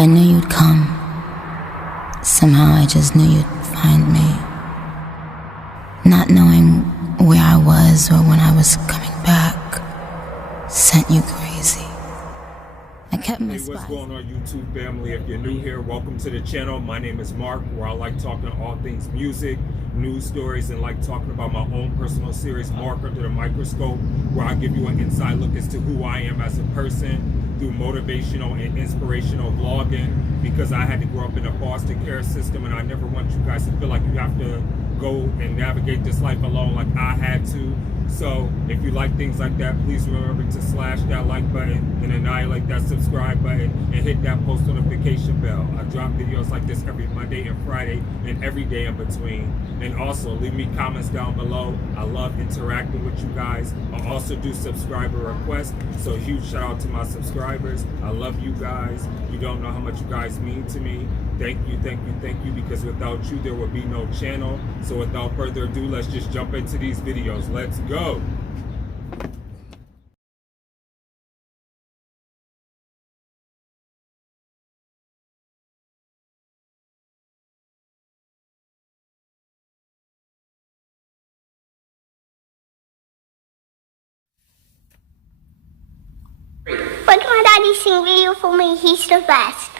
I knew you'd come. Somehow I just knew you'd find me. Not knowing where I was or when I was coming back sent you crazy. I kept my Hey, what's going on, YouTube family? If you're new here, welcome to the channel. My name is Mark, where I like talking all things music, news stories, and like talking about my own personal series, Mark Under the Microscope, where I give you an inside look as to who I am as a person through motivational and inspirational vlogging, because I had to grow up in a foster care system, and I never want you guys to feel like you have to go and navigate this life alone like I had to. So if you like things like that, please remember to slash that like button and annihilate that subscribe button and hit that post notification bell. I drop videos like this every Monday and Friday and every day in between. And also leave me comments down below. I love interacting with you guys. I also do subscriber requests, so huge shout out to my subscribers. I love you guys. You don't know how much you guys mean to me. Thank you, thank you, thank you, because without you, there would be no channel. So without further ado, let's just jump into these videos. Let's go. When my daddy sing Beautiful Me, he's the best.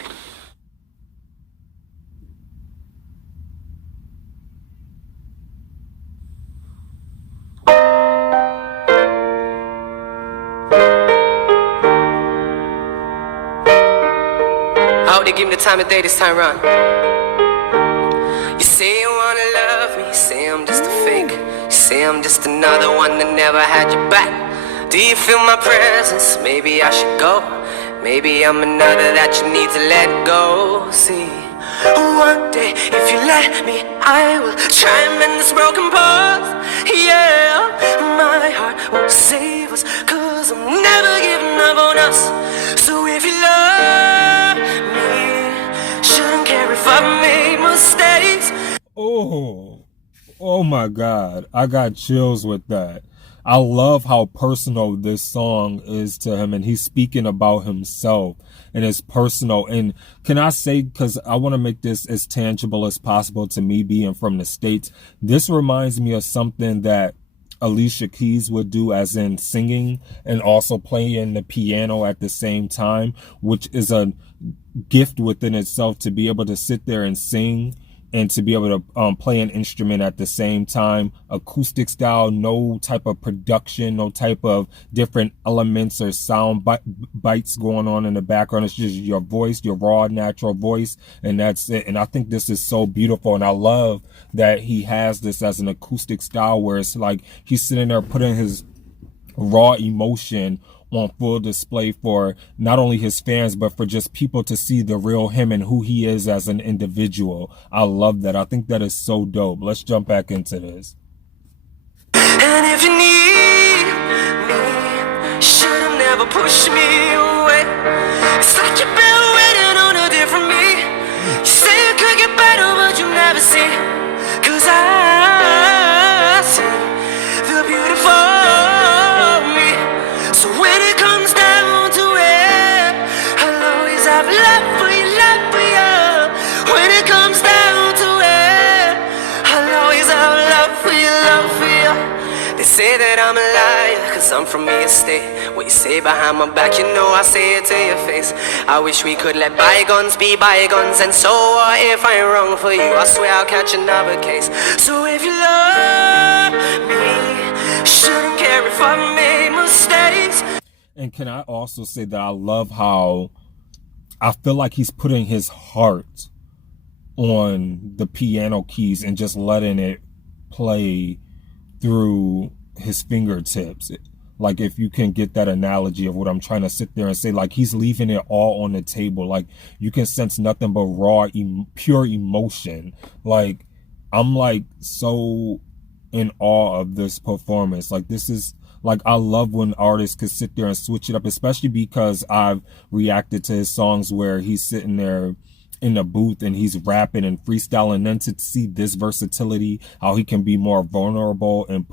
I hope they give me the time of day this time around. You say you wanna love me, you say I'm just a fake. You say I'm just another one that never had your back. Do you feel my presence? Maybe I should go. Maybe I'm another that you need to let go. See, one day if you let me, I will try and mend this broken part. Yeah, my heart won't save us, 'cause I'm never giving up on us. So if you love me, shouldn't care if I made mistakes. Oh my God, I got chills with that. I love how personal this song is to him, and he's speaking about himself and it's personal. And can I say, because I want to make this as tangible as possible to me being from the States, this reminds me of something that Alicia Keys would do, as in singing and also playing the piano at the same time, which is a gift within itself, to be able to sit there and sing and to be able to play an instrument at the same time, acoustic style, no type of production, no type of different elements or sound bites going on in the background. It's just your voice, your raw, natural voice, and that's it. And I think this is so beautiful, and I love that he has this as an acoustic style, where it's like he's sitting there putting his raw emotion on full display for not only his fans, but for just people to see the real him and who he is as an individual. I love that. I think that is so dope. Let's jump back into this. And if you need me, should've never pushed me away. It's like you've been waiting on a different me. You say it could get better, but you never see. 'Cause I see the beautiful me. So when it comes down to it, I'll always have love for you, love for you. When it comes down to it, I'll always have love for you, love for you. They say that I'm a liar, 'cause I'm from the estate. What you say behind my back, you know I say it to your face. I wish we could let bygones be bygones. And so what if I'm wrong for you? I swear I'll catch another case. So if you love me, shouldn't care if I made mistakes. And can I also say that I love how I feel like he's putting his heart on the piano keys and just letting it play through his fingertips. Like, if you can get that analogy of what I'm trying to sit there and say, like, he's leaving it all on the table. Like, you can sense nothing but raw, pure emotion. Like, I'm like so in awe of this performance. Like, this is, like, I love when artists could sit there and switch it up, especially because I've reacted to his songs where he's sitting there in the booth and he's rapping and freestyling, and then to see this versatility, how he can be more vulnerable and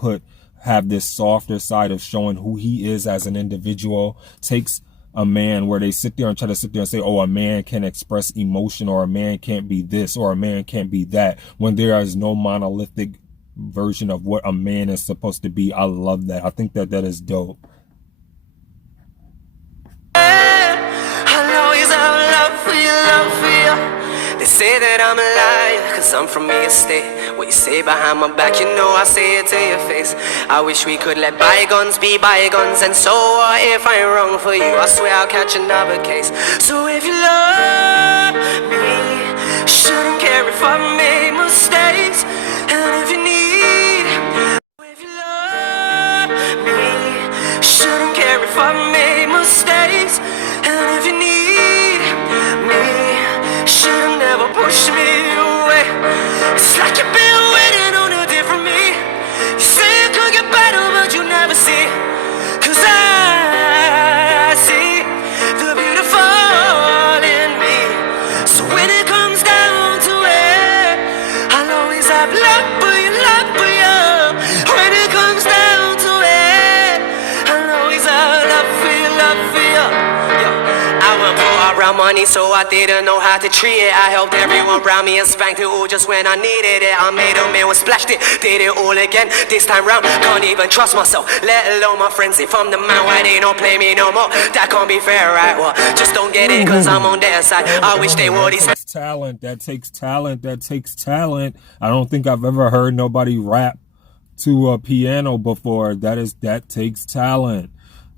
have this softer side of showing who he is as an individual, takes a man, where they sit there and try to sit there and say, oh, a man can express emotion, or a man can't be this, or a man can't be that, when there is no monolithic version of what a man is supposed to be. I love that. I think that that is dope. They say that I'm a liar, cause I'm from me estate. What you say behind my back, you know I say it to your face. I wish we could let bygones be bygones. And so what if I'm wrong for you? I swear I'll catch another case. So if you love me, shouldn't care if I made mistakes. And if you need, if you love me, shouldn't care if I made mistakes. And if you need me, should've never pushed me away. It's like you've been waiting on a different me. You say it could get better, but you never see. Cause I see the beautiful in me. So when it comes down to it, I'll always have love for you, love for you. When it comes down to it, I'll always have love for you, love for you. I went poor around money, so I didn't know how to treat it. I helped everyone around me and spanked it all just when I needed it. I made a meal and splashed it, did it all again. This time round, can't even trust myself, let alone my friends. If I'm the man, why they don't play me no more? That can't be fair, right? Well, just don't get it, cause I'm on their side. I wish they would. That takes talent. That takes talent. That takes talent. I don't think I've ever heard nobody rap to a piano before. That takes talent.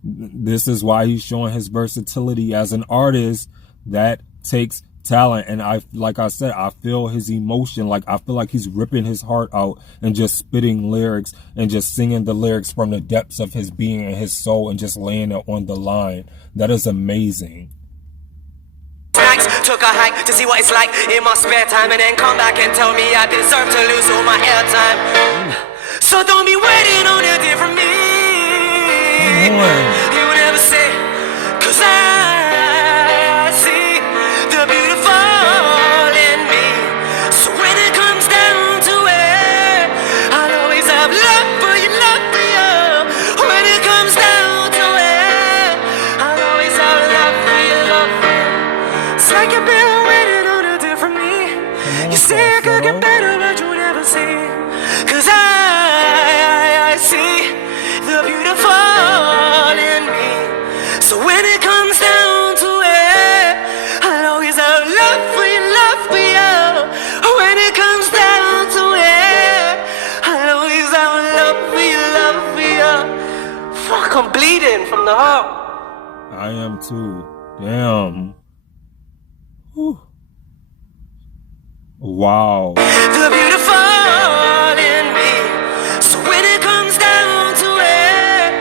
This is why he's showing his versatility as an artist. That takes talent. And like I said, I feel his emotion. Like, I feel like he's ripping his heart out and just spitting lyrics and just singing the lyrics from the depths of his being and his soul and just laying it on the line. That is amazing. Took a hike to see what it's like in my spare time, and then come back and tell me I deserve to lose all my airtime. So don't be waiting on a different me. You would never say, cause I see the beautiful in me. So when it comes down to it, I'll always have love for you, love for you. When it comes down to it, I'll always have love for you, love for you. It's like you've been waiting on a different me. You say it could get better, but you never see. Cause I see the beautiful in me. So when it comes down to it, I'll always have love for you, love for you. When it comes down to it, I'll always have love for you, love for you. Fuck, I'm bleeding from the heart. I am too. Damn. Whew. Wow. The beautiful in me. So when it comes down to it,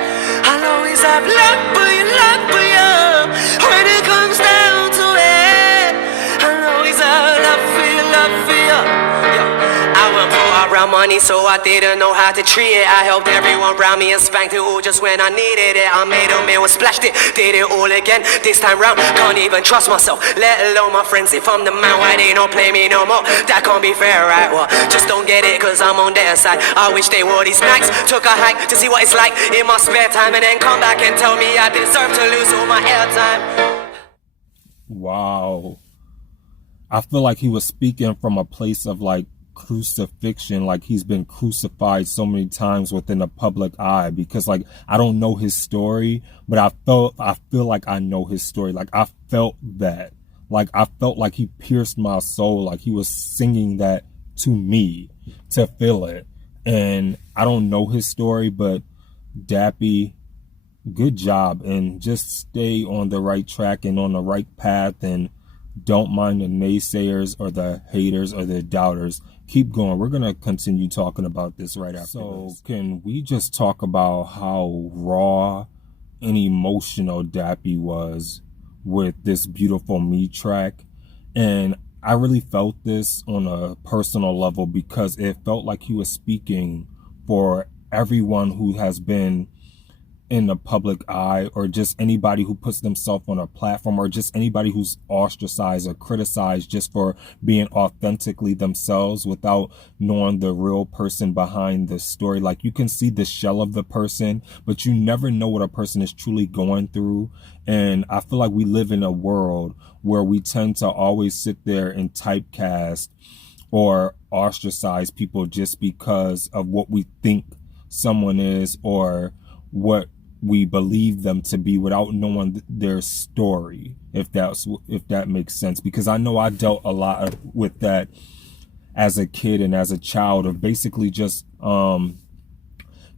I'll always have love for you, love for you. When it comes down to it, I'll always have love for you, love for you. I went poor around money, so I didn't know how to treat it. I helped everyone around me and spanked it all just when I needed it. I made a meal and splashed it, did it all again. This time round, can't even trust myself, let alone my friends. If I'm the man, why they don't play me no more? That can't be fair, right? Well, just don't get it, cause I'm on their side. I wish they would. These nights took a hike to see what it's like in my spare time, and then come back and tell me I deserve to lose all my airtime. Wow. I feel like he was speaking from a place of like crucifixion, like he's been crucified so many times within the public eye, because like I don't know his story, but I feel like I know his story. Like I felt that. Like I felt like he pierced my soul, like he was singing that to me to feel it. And I don't know his story, but Dappy, good job, and just stay on the right track and on the right path, and don't mind the naysayers or the haters or the doubters. Keep going. We're going to continue talking about this right after this. Can we just talk about how raw and emotional Dappy was with this Beautiful Me track? And I really felt this on a personal level, because it felt like he was speaking for everyone who has been in the public eye, or just anybody who puts themselves on a platform, or just anybody who's ostracized or criticized just for being authentically themselves without knowing the real person behind the story. Like, you can see the shell of the person, but you never know what a person is truly going through. And I feel like we live in a world where we tend to always sit there and typecast or ostracize people just because of what we think someone is or what we believe them to be, without knowing their story, if that makes sense. Because I know I dealt a lot with that as a kid and as a child, of basically just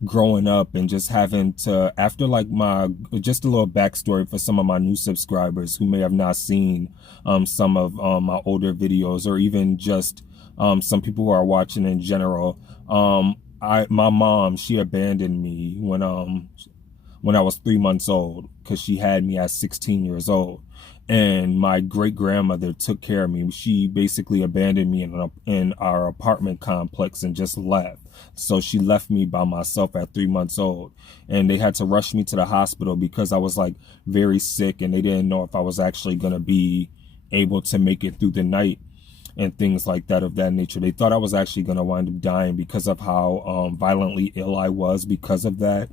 growing up and just having to, after like just a little backstory for some of my new subscribers who may have not seen some of my older videos, or even just some people who are watching in general. My mom, she abandoned me when I was 3 months old, because she had me at 16 years old. And my great grandmother took care of me. She basically abandoned me in our apartment complex and just left. So she left me by myself at 3 months old. And they had to rush me to the hospital because I was like very sick, and they didn't know if I was actually going to be able to make it through the night and things like that of that nature. They thought I was actually going to wind up dying because of how violently ill I was because of that.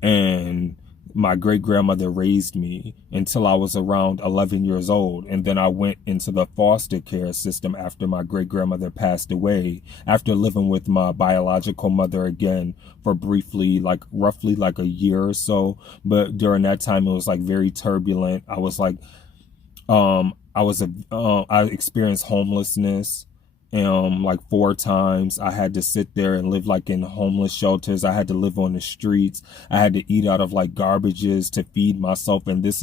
And my great grandmother raised me until I was around 11 years old. And then I went into the foster care system after my great grandmother passed away, after living with my biological mother again for briefly, like roughly like a year or so. But during that time, it was like very turbulent. I was like, I experienced homelessness like 4 times. I had to sit there and live like in homeless shelters. I had to live on the streets. I had to eat out of like garbages to feed myself. And this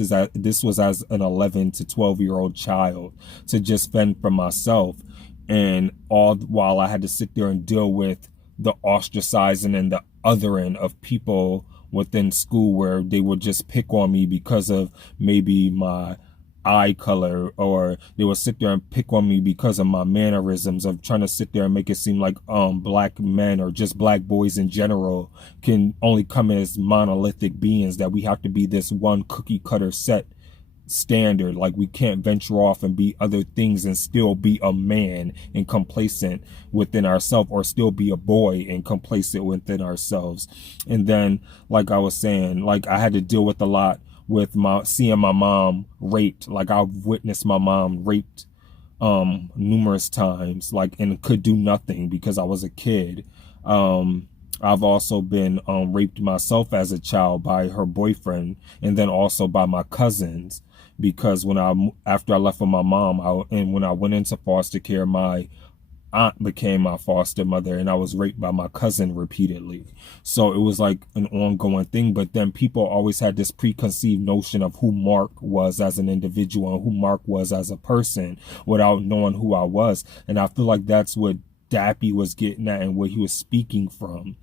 was as an 11 to 12-year-old child, to just fend for myself. And all while I had to sit there and deal with the ostracizing and the othering of people within school, where they would just pick on me because of maybe my eye color, or they would sit there and pick on me because of my mannerisms, of trying to sit there and make it seem like black men, or just black boys in general, can only come as monolithic beings, that we have to be this one cookie cutter set standard. Like, we can't venture off and be other things and still be a man and complacent within ourselves, or still be a boy and complacent within ourselves. And then, like I was saying, like, I had to deal with a lot with seeing my mom raped. Like, I've witnessed my mom raped numerous times, like, and could do nothing because I was a kid. I've also been raped myself as a child by her boyfriend, and then also by my cousins, because after I left with my mom, when I went into foster care, my aunt became my foster mother, and I was raped by my cousin repeatedly. So it was like an ongoing thing. But then people always had this preconceived notion of who Mark was as an individual and who Mark was as a person, without knowing who I was. And I feel like that's what Dappy was getting at and what he was speaking from.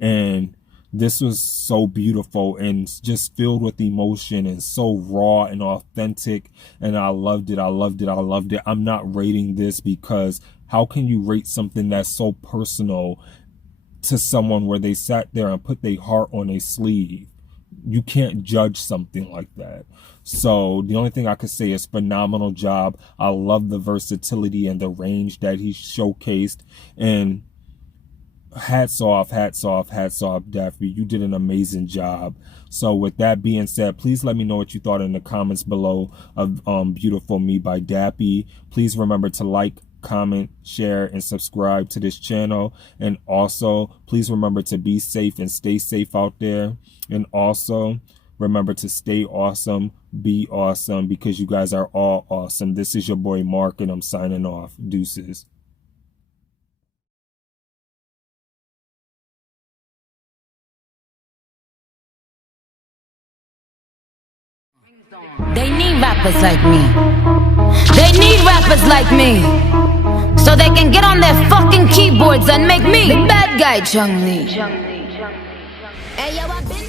And this was so beautiful and just filled with emotion and so raw and authentic. And I loved it. I loved it. I loved it. I'm not rating this, because how can you rate something that's so personal to someone, where they sat there and put their heart on a sleeve? You can't judge something like that. So the only thing I could say is phenomenal job. I love the versatility and the range that he showcased. And hats off, Dappy. You did an amazing job. So with that being said, please let me know what you thought in the comments below of Beautiful Me by Dappy. Please remember to like, comment, share, and subscribe to this channel. And also, please remember to be safe and stay safe out there. And also, remember to stay awesome, be awesome, because you guys are all awesome. This is your boy Mark, and I'm signing off. Deuces. They need rappers like me. They need rappers like me, so they can get on their fucking keyboards and make me the bad guy, Chung Lee. Hey, yo, I've been